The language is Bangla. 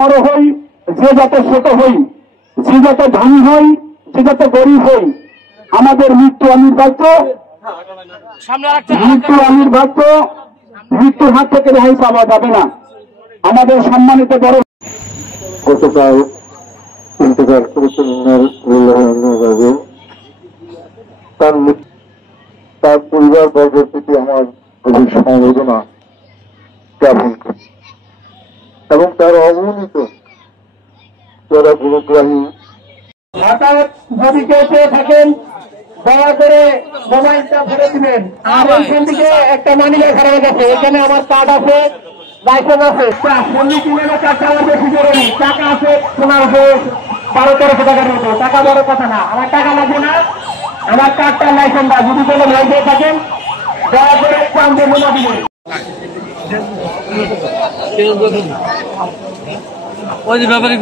বড় হই, যে যত ছোট হই, যে যত ধনী হই, যে যত গরিব হই, আমাদের মৃত্যু অনিবার্য, মৃত্যুর হাত থেকে রেহাই পাওয়া যাবে না। আমাদের সম্মানিত বড় গতকাল ইন্তেকাল করেছেন তার পরিবার বর্গের প্রতি আমার গভীর সমবেদনা জ্ঞাপন করছি এবং তার অবনীত যারা গুরুগ্রাহী হঠাৎ যদি কেউ পেয়ে থাকেন দয়া করে মোবাইলটা ফেলে দিবেন। আর এখান থেকে একটা মানিব্যাগ হারিয়ে গেছে, এখানে আমার কার্ড আছে, লাইসেন্স আছে, সন্ধি কিনে কার্ডটা আমার বেশি জরুরি, টাকা আছে তোমার 12-1300 টাকার মতো, টাকা বড় কথা না, আমার টাকা লাগবে না, আমার কার্ডটা লাইসেন্সটা যদি কোনো ভাই দিয়ে থাকেন দয়া করে কামে মোনা দিবেন। ওই যে ব্যাপারী